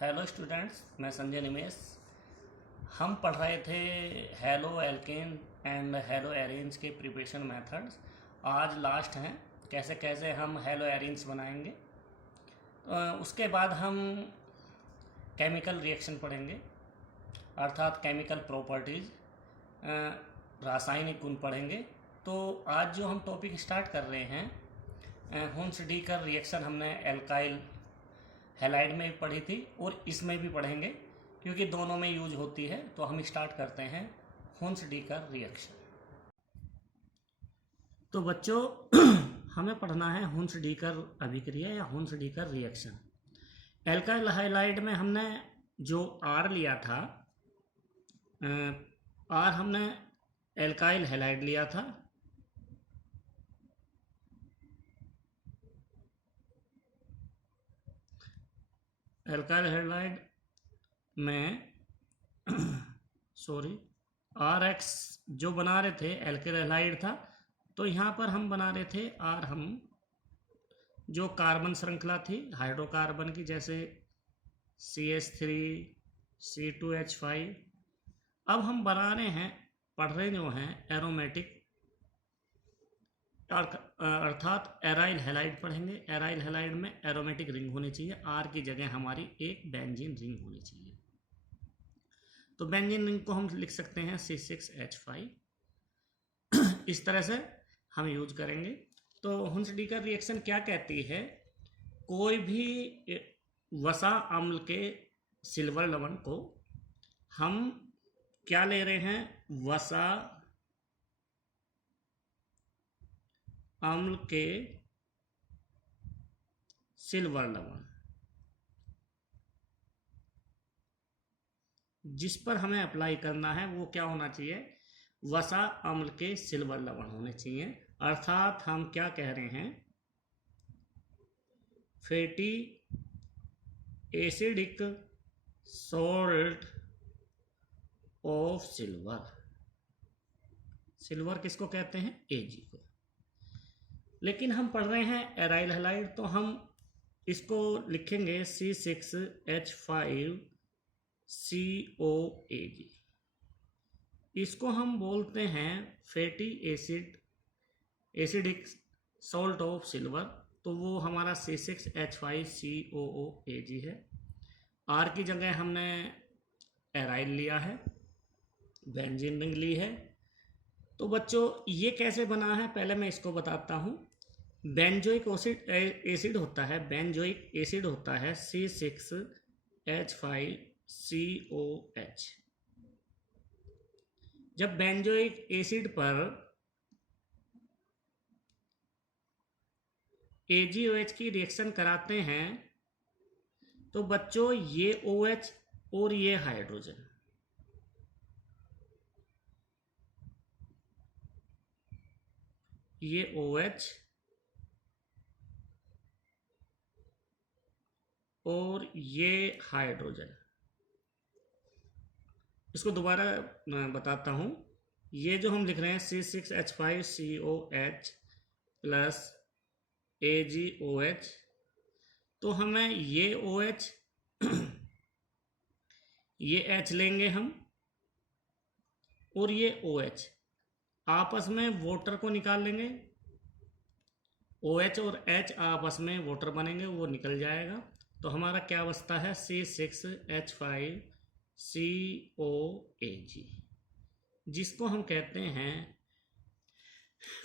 Hello students, मैं संजय निमेश। हम पढ़ रहे थे haloalkane and haloarene के प्रिपरेशन मेथड्स। आज लास्ट हैं, कैसे कैसे हम हेलो एरेंज बनाएंगे। उसके बाद हम केमिकल रिएक्शन पढ़ेंगे, अर्थात केमिकल प्रॉपर्टीज़, रासायनिक गुण पढ़ेंगे। तो आज जो हम टॉपिक स्टार्ट कर रहे हैं, हुन्स-डीकर रिएक्शन हमने एल्काइल हैलाइड में भी पढ़ी थी और इसमें भी पढ़ेंगे क्योंकि दोनों में यूज होती है। तो हम स्टार्ट करते हैं हुन्स-डीकर रिएक्शन। तो बच्चों हमें पढ़ना है हुन्स-डीकर अभिक्रिया या हुन्स-डीकर रिएक्शन। एल्काइल हैलाइड में हमने जो आर लिया था, आर हमने एल्काइल हैलाइड लिया था। एल्काइल हैलाइड में सॉरी आर एक्स जो बना रहे थे एल्काइल हैलाइड था, तो यहाँ पर हम बना रहे थे आर हम जो कार्बन श्रृंखला थी हाइड्रोकार्बन की, जैसे CH3 C2H5। अब हम बना रहे हैं, पढ़ रहे जो हैं एरोमेटिक, अर्थात एराइल हैलाइड पढ़ेंगे। एराइल हैलाइड में एरोमेटिक रिंग होनी चाहिए, आर की जगह हमारी एक बेंजीन रिंग होनी चाहिए। तो बेंजीन रिंग को हम लिख सकते हैं C6H5। इस तरह से हम यूज करेंगे। तो हुन्स-डीकर रिएक्शन क्या कहती है? कोई भी वसा अम्ल के सिल्वर लवण को हम क्या ले रहे हैं? वसा अम्ल के सिल्वर लवण, जिस पर हमें अप्लाई करना है वो क्या होना चाहिए? वसा अम्ल के सिल्वर लवण होने चाहिए। अर्थात हम क्या कह रहे हैं? Fatty acidic salt of silver. Silver किसको कहते हैं? Ag को। लेकिन हम पढ़ रहे हैं एराइल हैलाइड, तो हम इसको लिखेंगे C6H5COAg। इसको हम बोलते हैं fatty acidic salt of silver. तो वो हमारा C6H5COOAg है। आर की जगह हमने एराइल लिया है, बेंजीन रिंग ली है। तो बच्चों ये कैसे बना है पहले मैं इसको बताता हूँ। बेंजोइक एसिड होता है, बेंजोइक एसिड होता है C6H5COH। जब बेंजोइक एसिड पर AgOH की रिएक्शन कराते हैं तो बच्चों ये OH और ये हाइड्रोजन, ये OH और ये हाइड्रोजन, इसको दोबारा बताता हूँ। ये जो हम लिख रहे हैं C6H5COH प्लस AgOH, तो हमें ये OH ये H लेंगे हम और ये OH आपस में वाटर को निकाल लेंगे। OH और H आपस में वाटर बनेंगे, वो निकल जाएगा। तो हमारा क्या बचता है? C6H5COAg, जिसको हम कहते हैं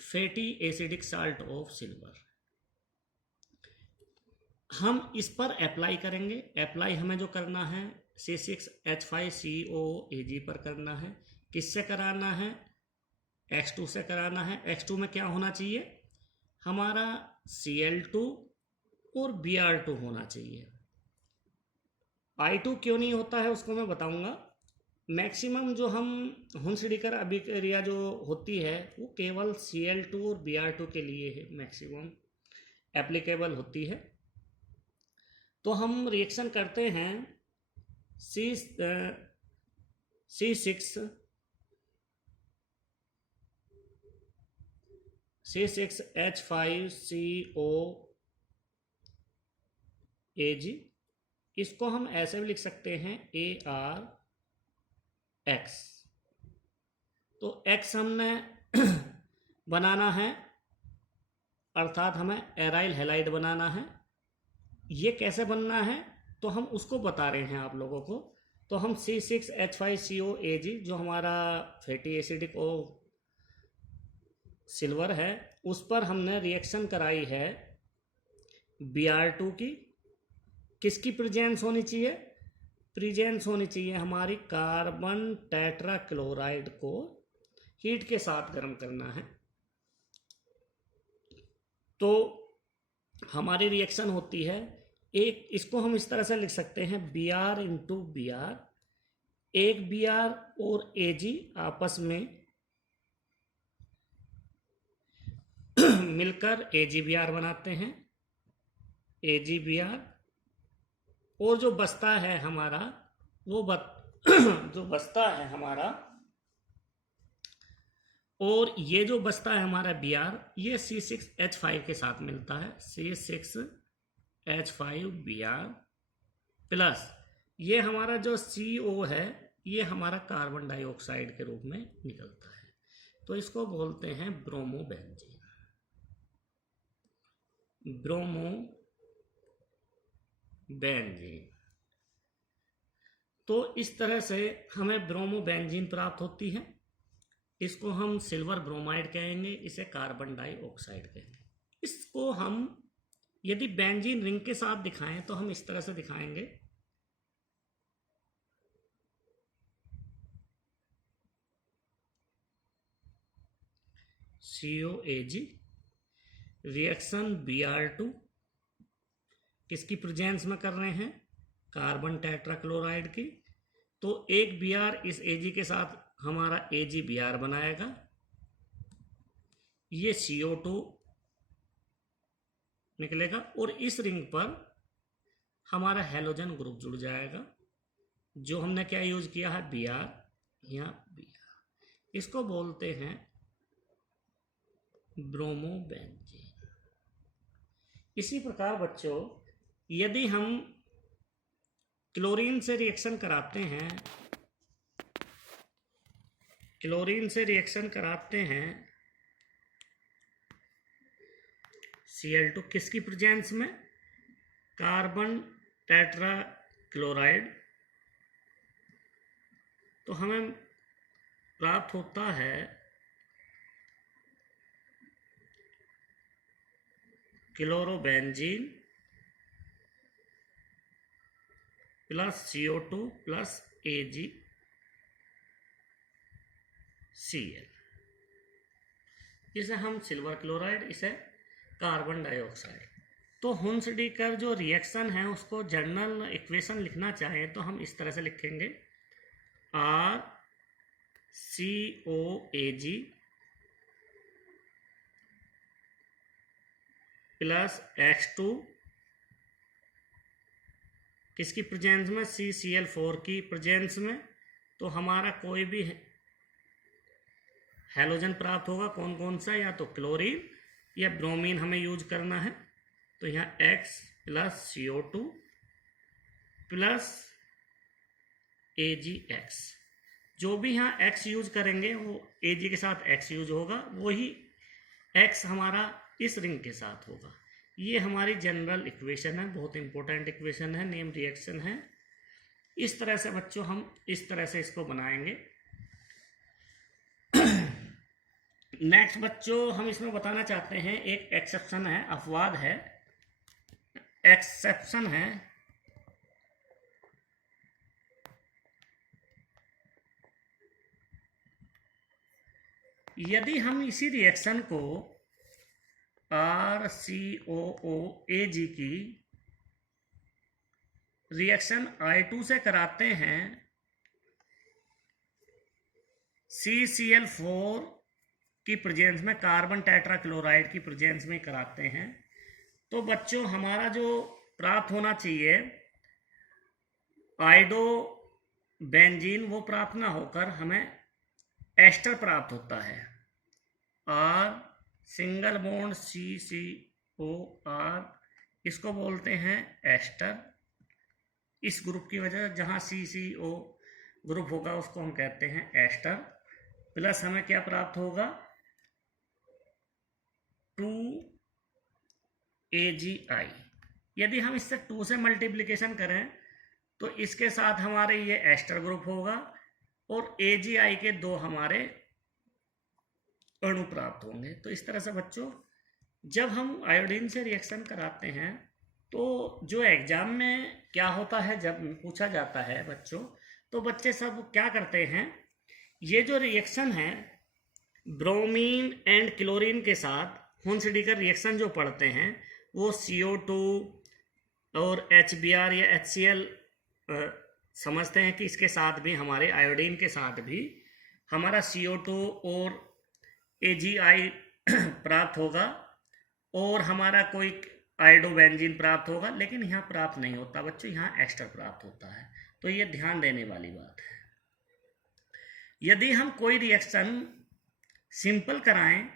fatty acidic salt of silver. हम इस पर अप्लाई करेंगे। अप्लाई हमें जो करना है C6H5COAg पर करना है। किससे कराना है? X2 से कराना है। X2 में क्या होना चाहिए? हमारा Cl2 और Br2 होना चाहिए। I2 क्यों नहीं होता है उसको मैं बताऊंगा। मैक्सिमम जो हम हुन्स-डीकर अभिक्रिया जो होती है वो केवल Cl2 और Br2 के लिए है, मैक्सिमम एप्लीकेबल होती है। तो हम रिएक्शन करते हैं C6H5COAg इसको हम ऐसे भी लिख सकते हैं AR X। तो X हमने बनाना है, अर्थात हमें एराइल हैलाइड बनाना है। ये कैसे बनना है तो हम उसको बता रहे हैं आप लोगों को। तो हम C6H5COAg जो हमारा फैटी एसिडिक ओ सिल्वर है, उस पर हमने रिएक्शन कराई है Br2 की। किसकी प्रेजेंस होनी चाहिए? प्रेजेंस होनी चाहिए हमारी कार्बन टेट्रा क्लोराइड को हीट के साथ गर्म करना है। तो हमारी रिएक्शन होती है एक, इसको हम इस तरह से लिख सकते हैं Br इंटू Br। एक Br और Ag आपस में मिलकर AgBr बनाते हैं, AgBr। और जो बचता है हमारा जो बचता है हमारा, और ये जो बचता है हमारा Br, ये C6H5 के साथ मिलता है, C6H5Br प्लस ये हमारा जो CO है, ये हमारा कार्बन डाइऑक्साइड के रूप में निकलता है। तो इसको बोलते हैं ब्रोमोबेंजीन। ब्रोमोबेंजीन। तो इस तरह से हमें ब्रोमोबेंजीन प्राप्त होती है। इसको हम सिल्वर ब्रोमाइड कहेंगे, इसे कार्बन डाइऑक्साइड कहेंगे। इसको हम यदि बेंजीन रिंग के साथ दिखाएं तो हम इस तरह से दिखाएंगे। COAg रिएक्शन Br2 किसकी प्रेजेंस में कर रहे हैं? कार्बन टेट्राक्लोराइड की। तो एक Br इस Ag के साथ हमारा AgBr बनाएगा, ये CO2 निकलेगा और इस रिंग पर हमारा हेलोजन ग्रुप जुड़ जाएगा, जो हमने क्या यूज किया है? Br या Br। इसको बोलते हैं ब्रोमोबेंजीन। इसी प्रकार बच्चों, यदि हम क्लोरीन से रिएक्शन कराते हैं, Cl2 किसकी प्रेजेंस में? Carbon tetra chloride. तो हमें प्राप्त होता है chlorobenzene plus CO2 plus AgCl। इसे हम सिल्वर क्लोराइड, इसे कार्बन डाइऑक्साइड। तो हुन्सडीकर जो रिएक्शन है उसको जर्नल इक्वेशन लिखना चाहें तो हम इस तरह से लिखेंगे RCOAg प्लस X2 किसकी प्रेजेंस में? CCl4 की प्रेजेंस में। तो हमारा कोई भी हैलोजन प्राप्त होगा, कौन कौन सा? या तो क्लोरीन या ब्रोमीन हमें यूज करना है। तो यहाँ X plus CO2 plus AgX। जो भी यहाँ X यूज करेंगे वो Ag के साथ X यूज होगा, वही X हमारा इस रिंग के साथ होगा। ये हमारी जनरल इक्वेशन है, बहुत इंपॉर्टेंट इक्वेशन है, नेम रिएक्शन है। इस तरह से बच्चों हम इस तरह से इसको बनाएंगे। नेक्स्ट बच्चों, हम इसमें बताना चाहते हैं एक एक्सेप्शन है, अपवाद है, एक्सेप्शन है। यदि हम इसी रिएक्शन को RCOOAg की रिएक्शन I2 से कराते हैं, CCl4 की प्रेजेंस में, कार्बन टेट्राक्लोराइड की प्रेजेंस में कराते हैं, तो बच्चों हमारा जो प्राप्त होना चाहिए आइडो बेंजीन, वो प्राप्त ना होकर हमें एस्टर प्राप्त होता है। R सिंगल बॉन्ड CCOR, इसको बोलते हैं एस्टर। इस ग्रुप की वजह, जहाँ CCO ग्रुप होगा उसको हम कहते हैं एस्टर, प्लस हमें क्या प्राप्त होगा 2AgI। यदि हम इससे 2 से मल्टीप्लिकेशन करें तो इसके साथ हमारे ये एस्टर ग्रुप होगा और AgI के 2 हमारे अणु प्राप्त होंगे। तो इस तरह से बच्चों जब हम आयोडीन से रिएक्शन कराते हैं तो जो एग्जाम में क्या होता है, जब पूछा जाता है बच्चों, तो बच्चे सब क्या करते हैं, ये जो रिएक्शन है ब्रोमीन एंड क्लोरीन के साथ हुंसडीकर रिएक्शन जो पढ़ते हैं वो CO2 और HBr या HCl समझते हैं कि इसके साथ भी हमारे आयोडीन के साथ भी हमारा CO2 और AgI प्राप्त होगा और हमारा कोई आयोडोबेंजीन प्राप्त होगा, लेकिन यहाँ प्राप्त नहीं होता बच्चों, यहाँ एस्टर प्राप्त होता है। तो ये ध्यान देने वाली बात है। यदि हम कोई रिएक्शन सिंपल कराएं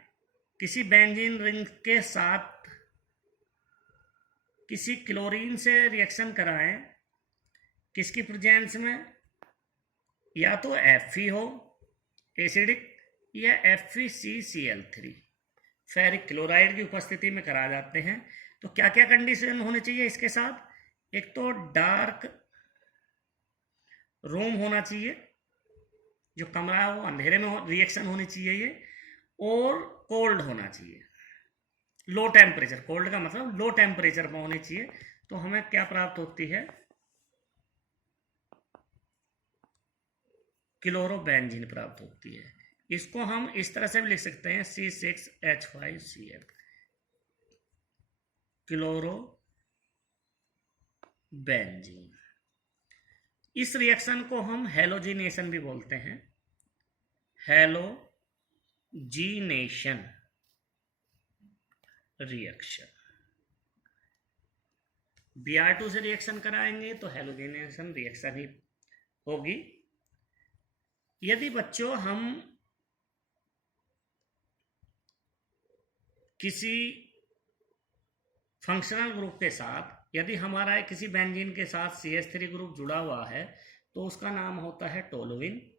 किसी बेंजीन रिंग के साथ किसी क्लोरीन से रिएक्शन कराएं किसकी प्रेजेंस में, या तो Fe हो एसिडिक या FeCCl3 फेरिक क्लोराइड की उपस्थिति में करा जाते हैं। तो क्या क्या कंडीशन होने चाहिए इसके साथ, एक तो डार्क रूम होना चाहिए, जो कमरा हो अंधेरे में रिएक्शन होनी चाहिए ये, और कोल्ड होना चाहिए, लो टेम्परेचर, कोल्ड का मतलब लो टेम्परेचर में होनी चाहिए। तो हमें क्या प्राप्त होती है, क्लोरोबेंजीन प्राप्त होती है। इसको हम इस तरह से भी लिख सकते हैं C6H5Cl, क्लोरोबेंजीन। इस रिएक्शन को हम हेलोजिनेशन भी बोलते हैं, हेलोजिनेशन रिएक्शन। Br2 से रिएक्शन कराएंगे तो हेलोजिनेशन रिएक्शन ही होगी। यदि बच्चों हम किसी फंक्शनल ग्रुप के साथ, यदि हमारा किसी बेंजीन के साथ CH3 ग्रुप जुड़ा हुआ है तो उसका नाम होता है टोलुइन।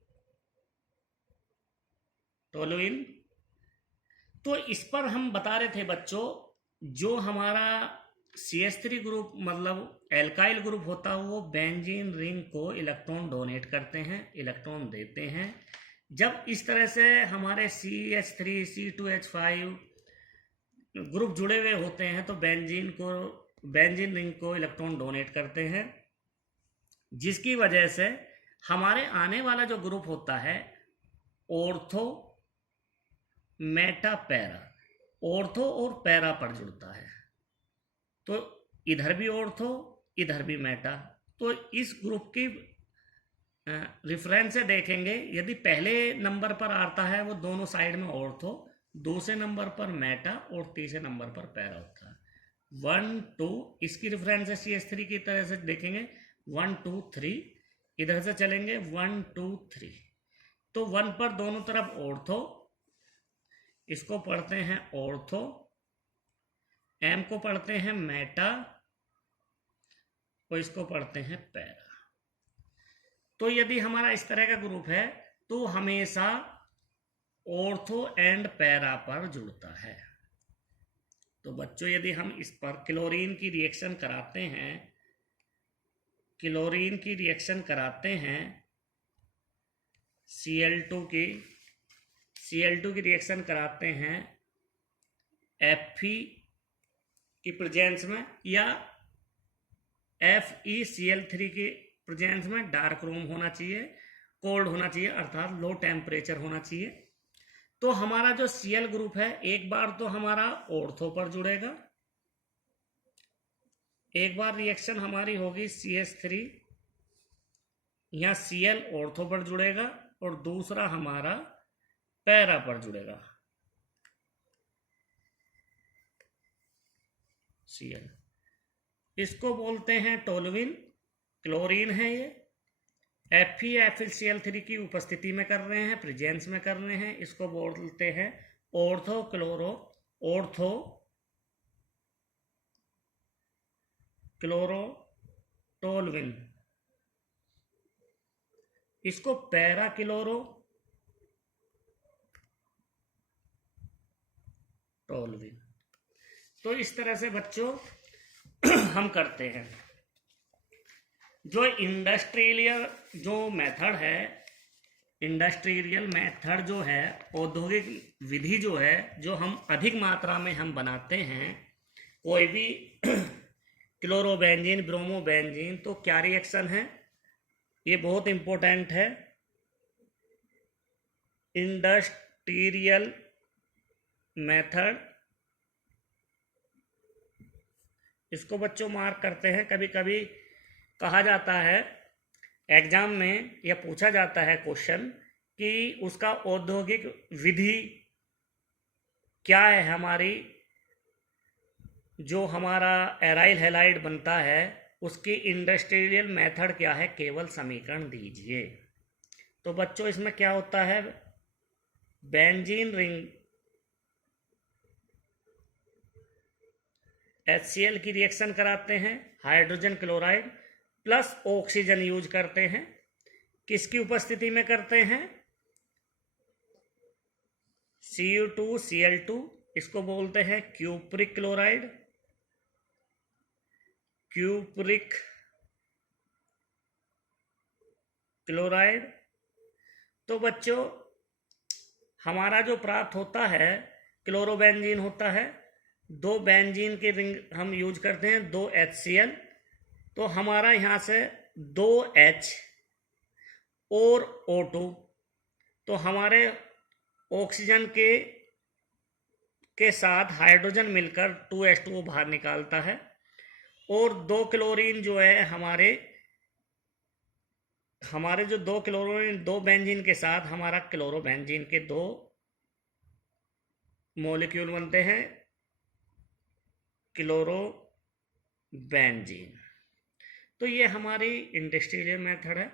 तो इस पर हम बता रहे थे बच्चों, जो हमारा CH3 ग्रुप मतलब एल्काइल ग्रुप होता है वो बेंजीन रिंग को इलेक्ट्रॉन डोनेट करते हैं, इलेक्ट्रॉन देते हैं। जब इस तरह से हमारे CH3 C2H5 ग्रुप जुड़े हुए होते हैं तो बेंजीन रिंग को इलेक्ट्रॉन डोनेट करते हैं, जिसकी वजह से हमारे आने वाला जो ग्रुप होता है ऑर्थो मेटा पैरा, ऑर्थो और पैरा पर जुड़ता है। तो इधर भी ऑर्थो इधर भी मेटा। तो इस ग्रुप की रेफरेंस से देखेंगे, यदि पहले नंबर पर आता है वो दोनों साइड में ऑर्थो, दूसरे नंबर पर मेटा और तीसरे नंबर पर पैरा होता है। 1 2 इसकी रेफरेंस है CH3 की तरह से देखेंगे 1 2 3, इधर से चलेंगे 1 2 3। तो 1 पर दोनों तरफ ऑर्थो, इसको पढ़ते हैं ऑर्थो, M को पढ़ते हैं मेटा और इसको पढ़ते हैं पैरा। तो यदि हमारा इस तरह का ग्रुप है तो हमेशा ऑर्थो एंड पैरा पर जुड़ता है। तो बच्चों यदि हम इस पर क्लोरीन की रिएक्शन कराते हैं, Cl2 की रिएक्शन कराते हैं Fe की प्रेजेंस में या FeCl3 की प्रेजेंस में, डार्क रूम होना चाहिए, कोल्ड होना चाहिए अर्थात लो टेम्परेचर होना चाहिए। तो हमारा जो Cl ग्रुप है एक बार तो हमारा ऑर्थो पर जुड़ेगा, एक बार रिएक्शन हमारी होगी CH3 या Cl ऑर्थो पर जुड़ेगा और दूसरा हमारा पैरा पर जुड़ेगा Cl। इसको बोलते हैं टोलुइन, क्लोरीन है ये। FeCl3 की उपस्थिति में कर रहे हैं, प्रेजेंस में कर रहे हैं, इसको बोलते हैं ऑर्थोक्लोरोटोलुइन। इसको पैरा क्लोरो टोलुइन। तो इस तरह से बच्चों हम करते हैं। जो इंडस्ट्रियल जो मेथड है, इंडस्ट्रियल मेथड जो है, औद्योगिक विधि जो है, जो हम अधिक मात्रा में हम बनाते हैं कोई भी क्लोरोबेंजीन, ब्रोमोबेंजीन, तो क्या रिएक्शन है, ये बहुत इंपॉर्टेंट है। इंडस्ट्रियल मेथड, इसको बच्चों मार्क करते हैं। कभी कभी कहा जाता है एग्जाम में, या पूछा जाता है क्वेश्चन कि उसका औद्योगिक विधि क्या है, हमारी जो हमारा एराइल हैलाइड बनता है उसकी इंडस्ट्रियल मेथड क्या है, केवल समीकरण दीजिए। तो बच्चों इसमें क्या होता है, बेंजीन रिंग HCl की रिएक्शन कराते हैं, hydrogen chloride plus oxygen use करते हैं। किसकी उपस्थिति में करते हैं, Cu2Cl2, इसको बोलते हैं क्यूप्रिक क्लोराइड, क्यूप्रिक क्लोराइड। तो बच्चों हमारा जो प्राप्त होता है क्लोरोबेंजीन होता है, 2 बेंजीन के रिंग हम यूज करते हैं, 2 HCl, तो हमारा यहाँ से 2 H और O2, तो हमारे ऑक्सीजन के साथ हाइड्रोजन मिलकर 2H2O बाहर निकालता है, और 2 क्लोरीन जो है हमारे जो 2 क्लोरीन 2 बेंजीन के साथ हमारा क्लोरोबेंजीन के 2 मॉलिक्यूल बनते हैं, क्लोरोबेंजीन। तो ये हमारी इंडस्ट्रियल मेथड है।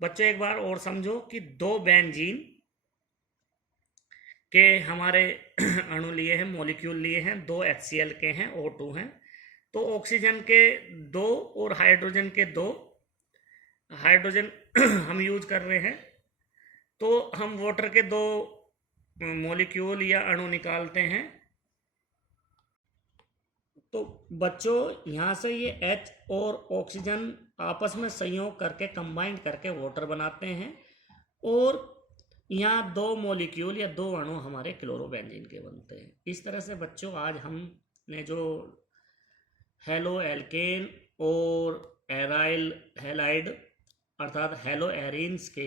बच्चों एक बार और समझो कि 2 बेंजीन के हमारे अणु लिए हैं, मॉलिक्यूल लिए हैं, 2 HCl के हैं, O2 हैं, तो ऑक्सीजन के 2 और हाइड्रोजन के 2 हाइड्रोजन हम यूज कर रहे हैं, तो हम वाटर के 2 मॉलिक्यूल या अणु निकालते हैं। तो बच्चों यहाँ से ये H और ऑक्सीजन आपस में संयोग करके कंबाइंड करके वाटर बनाते हैं, और यहाँ 2 मॉलिक्यूल या 2 अणु हमारे क्लोरोबेंजीन के बनते हैं। इस तरह से बच्चों आज हमने जो हेलो एल्केन और एराइल हैलाइड अर्थात हेलो एरिन्स के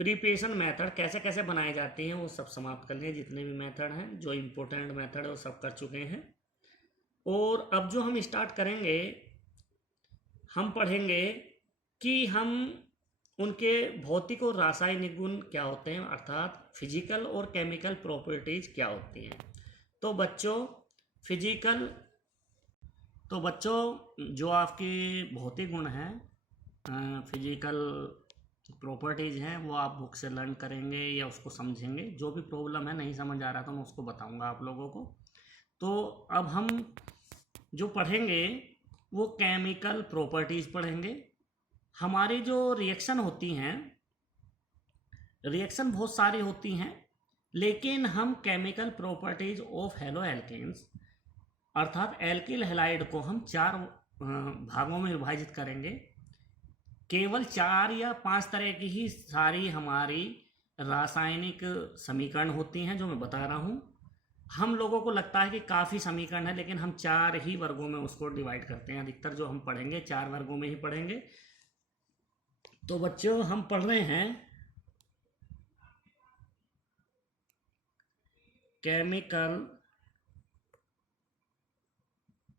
प्रिपरेशन मेथड कैसे कैसे बनाए जाते हैं वो सब समाप्त कर लिए। जितने भी मेथड हैं, जो इम्पोर्टेंट मेथड है वो सब कर चुके हैं। और अब जो हम स्टार्ट करेंगे, हम पढ़ेंगे कि हम उनके भौतिक और रासायनिक गुण क्या होते हैं, अर्थात फिजिकल और केमिकल प्रॉपर्टीज क्या होती हैं। तो बच्चों जो आपकी भौतिक गुण हैं, फिजिकल प्रॉपर्टीज हैं, वो आप बुक से लर्न करेंगे या उसको समझेंगे। जो भी प्रॉब्लम है, नहीं समझ आ रहा तो मैं उसको बताऊंगा आप लोगों को। तो अब हम जो पढ़ेंगे वो केमिकल प्रॉपर्टीज पढ़ेंगे। हमारी जो रिएक्शन होती हैं, रिएक्शन बहुत सारी होती हैं, लेकिन हम chemical properties of haloalkanes अर्थात एल्किल हैलाइड को हम 4 भागों में विभाजित करेंगे। केवल 4 या 5 तरह की ही सारी हमारी रासायनिक समीकरण होती हैं जो मैं बता रहा हूँ। हम लोगों को लगता है कि काफ़ी समीकरण है, लेकिन हम 4 ही वर्गों में उसको डिवाइड करते हैं। अधिकतर जो हम पढ़ेंगे 4 वर्गों में ही पढ़ेंगे। तो बच्चों हम पढ़ रहे हैं chemical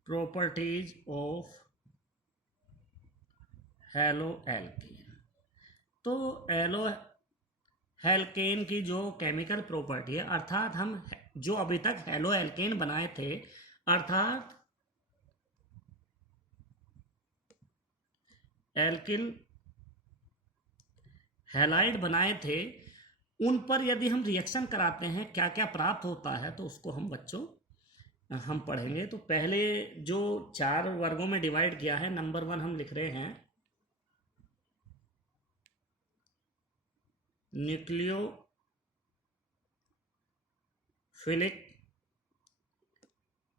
properties of halo alkane. तो हेलो एल्केन की जो केमिकल प्रॉपर्टी है, अर्थात हम जो अभी तक हेलो एल्केन बनाए थे, अर्थात एल्किल हैलाइड बनाए थे, उन पर यदि हम रिएक्शन कराते हैं क्या क्या प्राप्त होता है, तो उसको हम बच्चों हम पढ़ेंगे। तो पहले जो 4 वर्गों में डिवाइड किया है, नंबर 1 हम लिख रहे हैं न्यूक्लियोफिलिक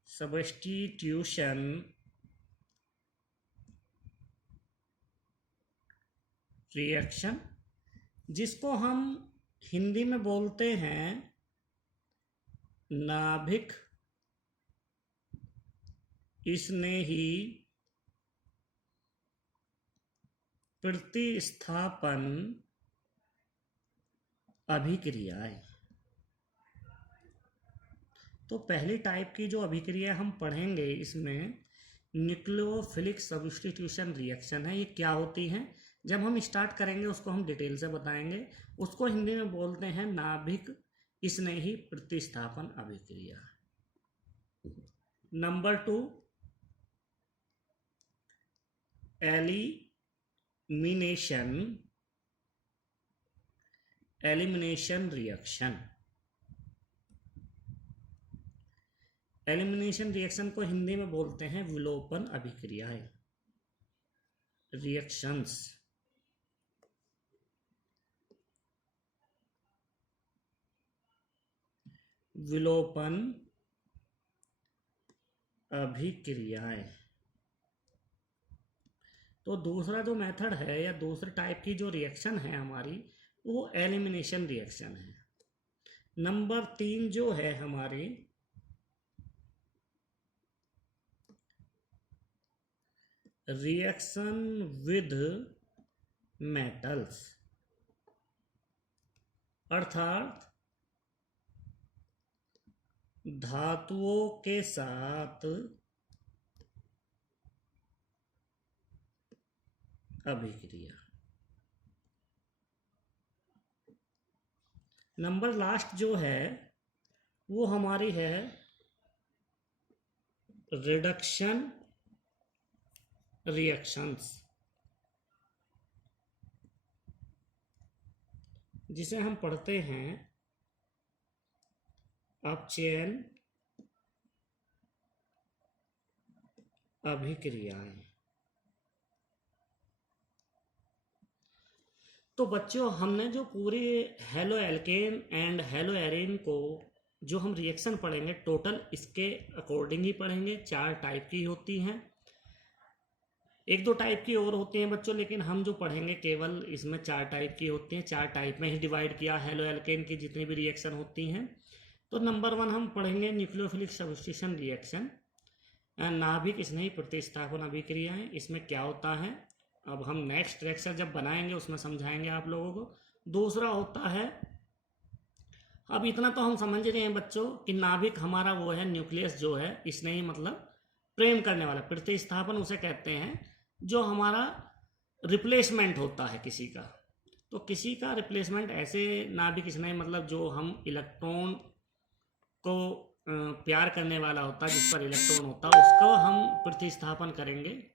सब्स्टिट्यूशन रिएक्शन, जिसको हम हिंदी में बोलते हैं नाभिक स्नेही प्रतिस्थापन अभिक्रियाएं। तो पहली टाइप की जो अभिक्रिया हम पढ़ेंगे इसमें न्यूक्लियोफिलिक सब्स्टिट्यूशन रिएक्शन है। ये क्या होती हैं, जब हम स्टार्ट करेंगे उसको हम डिटेल से बताएंगे। उसको हिंदी में बोलते हैं नाभिक स्नेही प्रतिस्थापन अभिक्रिया। Number 2, elimination reaction. Elimination reaction को हिंदी में बोलते हैं विलोपन अभिक्रियाएं, रिएक्शंस। विलोपन अभिक्रियाएं। तो दूसरा जो मेथड है या दूसरे टाइप की जो रिएक्शन है हमारी, वो एलिमिनेशन रिएक्शन है। नंबर 3 जो है हमारी रिएक्शन विद मेटल्स, अर्थात धातुओं के साथ अभिक्रिया। नंबर लास्ट जो है वो हमारी है रिडक्शन रिएक्शंस, जिसे हम पढ़ते हैं अपचयन अभिक्रियाएं। तो बच्चों, हमने जो पूरे halo alkane and hello arene को जो हम रिएक्शन पढ़ेंगे टोटल इसके अकॉर्डिंग ही पढ़ेंगे। 4 टाइप की होती हैं, 1-2 टाइप की और होती हैं बच्चों, लेकिन हम जो पढ़ेंगे केवल इसमें 4 टाइप की होती हैं। 4 टाइप में ही डिवाइड किया हेलो एल्केन की जितनी भी रिएक्शन होती हैं। तो नंबर 1 हम पढ़ेंगे न्यूक्लियोफिलिक सब्स्टिट्यूशन रिएक्शन, नाभिक स्नेही प्रतिस्थापन अभिक्रियाएं। इसमें क्या होता है अब हम नेक्स्ट लेक्चर जब बनाएंगे उसमें समझाएंगे आप लोगों को। दूसरा होता है, अब इतना तो हम समझ रहे हैं बच्चों कि नाभिक हमारा वो है न्यूक्लियस जो है, स्नेही मतलब प्रेम करने वाला, प्रतिस्थापन उसे कहते हैं जो हमारा रिप्लेसमेंट होता है किसी का। तो किसी का रिप्लेसमेंट ऐसे नाभिक स्नेही मतलब जो हम इलेक्ट्रॉन को प्यार करने वाला होता है, जिस पर इलेक्ट्रॉन होता है, उसको हम प्रतिस्थापन करेंगे।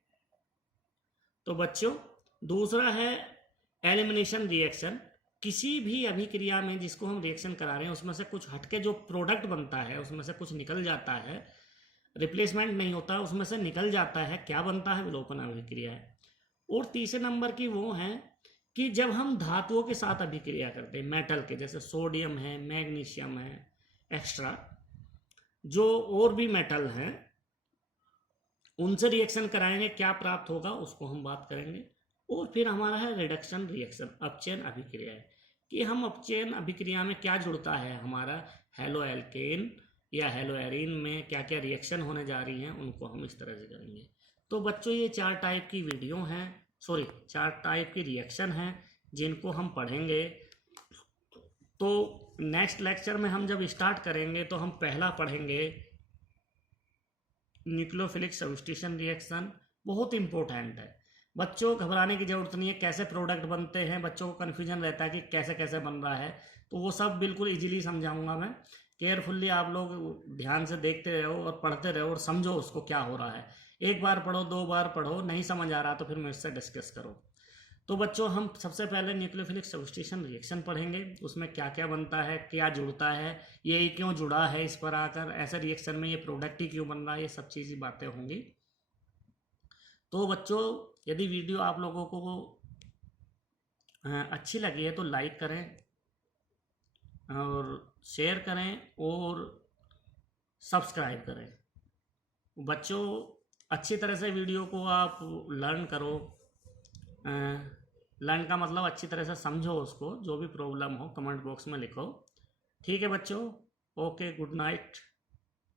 तो बच्चों, दूसरा है एलिमिनेशन रिएक्शन। किसी भी अभिक्रिया में जिसको हम रिएक्शन करा रहे हैं उसमें से कुछ हटके जो प्रोडक्ट बनता है उसमें से कुछ निकल जाता है, रिप्लेसमेंट नहीं होता, उसमें से निकल जाता है, क्या बनता है, विलोपन अभिक्रिया है। और तीसरे नंबर की वो है कि जब हम धातुओं के साथ अभिक्रिया करते हैं, मेटल के, जैसे सोडियम है, मैग्नीशियम है, एक्स्ट्रा जो और भी मेटल हैं, उनसे रिएक्शन कराएंगे, क्या प्राप्त होगा उसको हम बात करेंगे। और फिर हमारा है रिडक्शन रिएक्शन, अपचयन अभिक्रिया है कि हम अपचयन अभिक्रिया में क्या जुड़ता है हमारा हेलो एल्केन या हेलो एरीन में क्या क्या रिएक्शन होने जा रही हैं, उनको हम इस तरह से करेंगे। तो बच्चों, ये 4 टाइप की वीडियो हैं, 4 टाइप की रिएक्शन हैं जिनको हम पढ़ेंगे। तो नेक्स्ट लेक्चर में हम जब स्टार्ट करेंगे तो हम पहला पढ़ेंगे न्यूक्लियोफिलिक सब्स्टिट्यूशन रिएक्शन। बहुत इंपॉर्टेंट है बच्चों, घबराने की जरूरत नहीं है। कैसे प्रोडक्ट बनते हैं, बच्चों को कन्फ्यूजन रहता है कि कैसे कैसे बन रहा है, तो वो सब बिल्कुल इजीली समझाऊंगा मैं। केयरफुल्ली आप लोग ध्यान से देखते रहो और पढ़ते रहो और समझो उसको क्या हो रहा है। 1 बार पढ़ो, 2 बार पढ़ो, नहीं समझ आ रहा तो फिर मुझसे डिस्कस करो। तो बच्चों, हम सबसे पहले न्यूक्लियोफिलिक सब्स्टिट्यूशन रिएक्शन पढ़ेंगे, उसमें क्या क्या बनता है, क्या जुड़ता है, ये क्यों जुड़ा है इस पर आकर, ऐसे रिएक्शन में ये प्रोडक्ट ही क्यों बन रहा है, ये सब चीज़ बातें होंगी। तो बच्चों, यदि वीडियो आप लोगों को अच्छी लगी है तो लाइक करें, और शेयर करें और सब्सक्राइब करें। बच्चों, अच्छी तरह से वीडियो को आप लर्न करो। लर्न का मतलब अच्छी तरह से समझो उसको, जो भी प्रॉब्लम हो कमेंट बॉक्स में लिखो। ठीक है बच्चों, ओके, गुड नाइट।